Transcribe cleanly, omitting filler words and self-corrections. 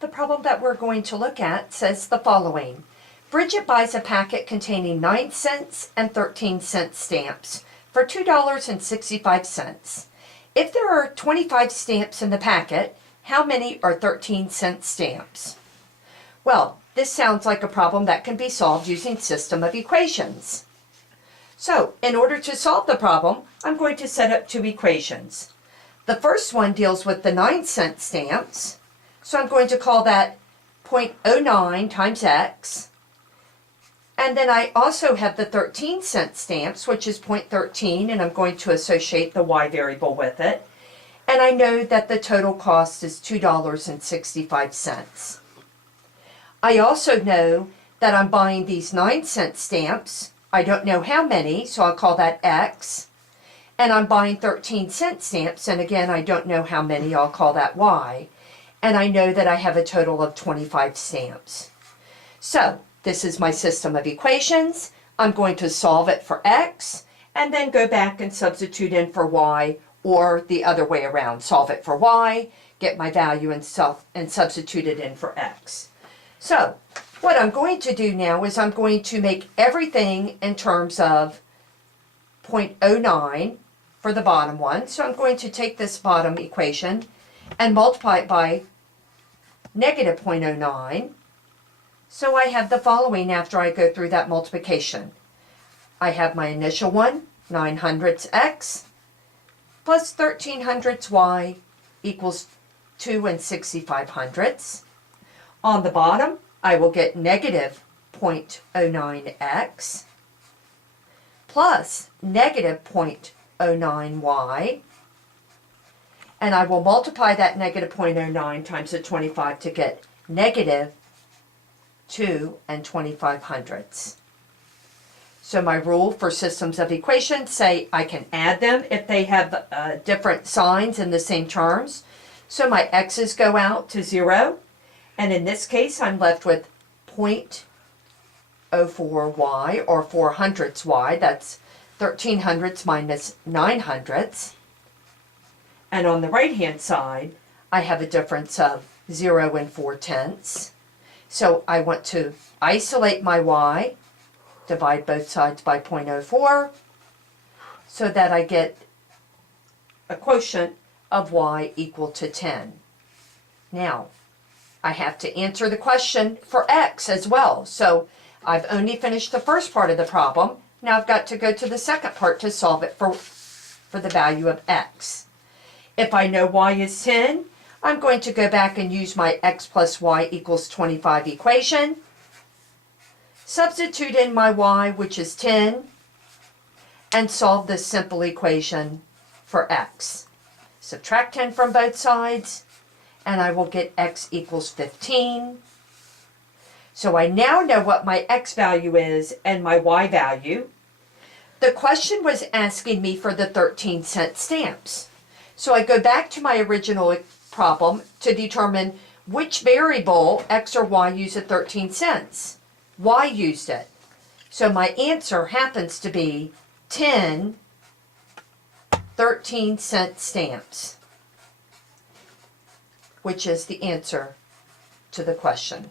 The problem that we're going to look at says the following. Bridget buys a packet containing 9-cent and 13-cent stamps for $2.65. If there are 25 stamps in the packet, how many are 13-cent stamps? Well, this sounds like a problem that can be solved using system of equations. So, in order to solve the problem, I'm going to set up two equations. The first one deals with the 9-cent stamps, so I'm going to call that 0.09 times x. And then I also have the 13-cent stamps, which is 0.13, and I'm going to associate the y variable with it. And I know that the total cost is $2.65. I also know that I'm buying these 9-cent stamps. I don't know how many, so I'll call that x. And I'm buying 13-cent stamps, and again, I don't know how many, I'll call that y. And I know that I have a total of 25 stamps. So, this is my system of equations. I'm going to solve it for x, and then go back and substitute in for y, or the other way around. Solve it for y, get my value and substitute it in for x. So, what I'm going to do now is I'm going to make everything in terms of 0.09 for the bottom one. So I'm going to take this bottom equation and multiply it by negative 0.09. So I have the following after I go through that multiplication. I have my initial one, 900ths x, plus 1300ths y equals 2 6500ths. On the bottom, I will get negative 0.09x plus negative 0.09y, and I will multiply that negative 0.09 times the 25 to get negative 2 2500ths. So my rule for systems of equations say I can add them if they have different signs in the same terms. So my x's go out to 0, and in this case I'm left with 0.04y, or 400ths y. That's 1300ths minus 900ths. And on the right hand side I have a difference of 0 and 4/10. So I want to isolate my y, divide both sides by 0.04, so that I get a quotient of y equal to 10. Now, I have to answer the question for x as well. So I've only finished the first part of the problem. Now I've got to go to the second part to solve it for the value of x. If I know y is 10, I'm going to go back and use my x plus y equals 25 equation. Substitute in my y, which is 10, and solve this simple equation for x. Subtract 10 from both sides, and I will get x equals 15. So I now know what my x value is and my y value. The question was asking me for the 13-cent stamps. So I go back to my original problem to determine which variable, x or y, used the 13 cents. Y used it. So my answer happens to be 10 13-cent stamps, which is the answer to the question.